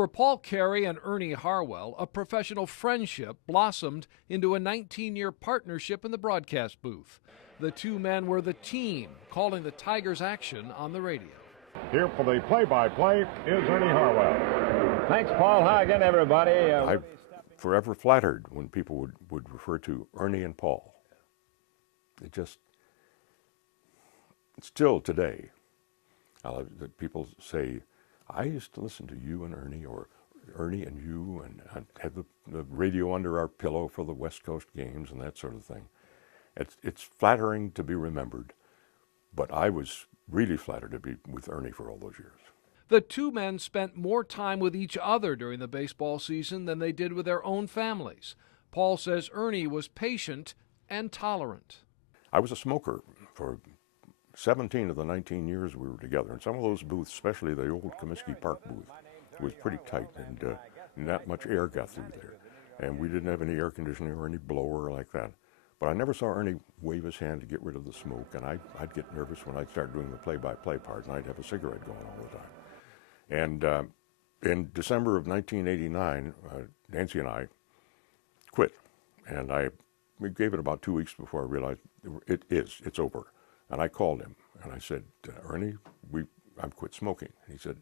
For Paul Carey and Ernie Harwell, a professional friendship blossomed into a 19-year partnership in the broadcast booth. The two men were the team, calling the Tigers' action on the radio. Here for the play-by-play is Ernie Harwell. Thanks, Paul. Hi again, everybody. I'm forever flattered when people would refer to Ernie and Paul. It just, still today, people say, I used to listen to you and Ernie, or Ernie and you, and I'd have the radio under our pillow for the West Coast games and that sort of thing. It's flattering to be remembered, but I was really flattered to be with Ernie for all those years. The two men spent more time with each other during the baseball season than they did with their own families. Paul says Ernie was patient and tolerant. I was a smoker for 17 of the 19 years we were together, and some of those booths, especially the old Comiskey Park booth, was pretty tight, and not much air got through there. And we didn't have any air conditioning or any blower like that. But I never saw Ernie wave his hand to get rid of the smoke, and I'd get nervous when I'd start doing the play-by-play part, and I'd have a cigarette going all the time. And in December of 1989, Nancy and I quit, and we gave it about 2 weeks before I realized it's over. And I called him, and I said, Ernie, I've quit smoking. And he said,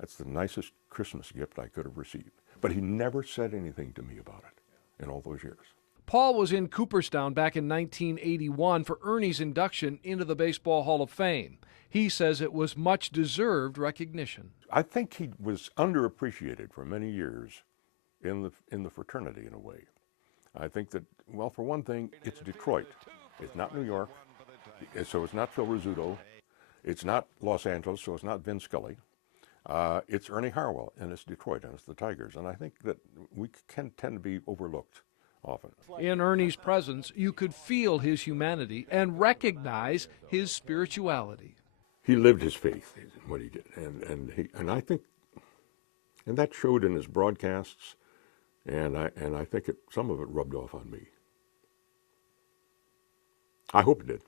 that's the nicest Christmas gift I could have received. But he never said anything to me about it in all those years. Paul was in Cooperstown back in 1981 for Ernie's induction into the Baseball Hall of Fame. He says it was much deserved recognition. I think he was underappreciated for many years in the fraternity in a way. I think that, well, for one thing, it's Detroit. It's not New York, so it's not Phil Rizzuto. It's not Los Angeles, so it's not Vin Scully. It's Ernie Harwell, and it's Detroit, and it's the Tigers. And I think that we can tend to be overlooked often. In Ernie's presence, you could feel his humanity and recognize his spirituality. He lived his faith, what he did, and I think, and that showed in his broadcasts, and I think some of it rubbed off on me. I hope it did.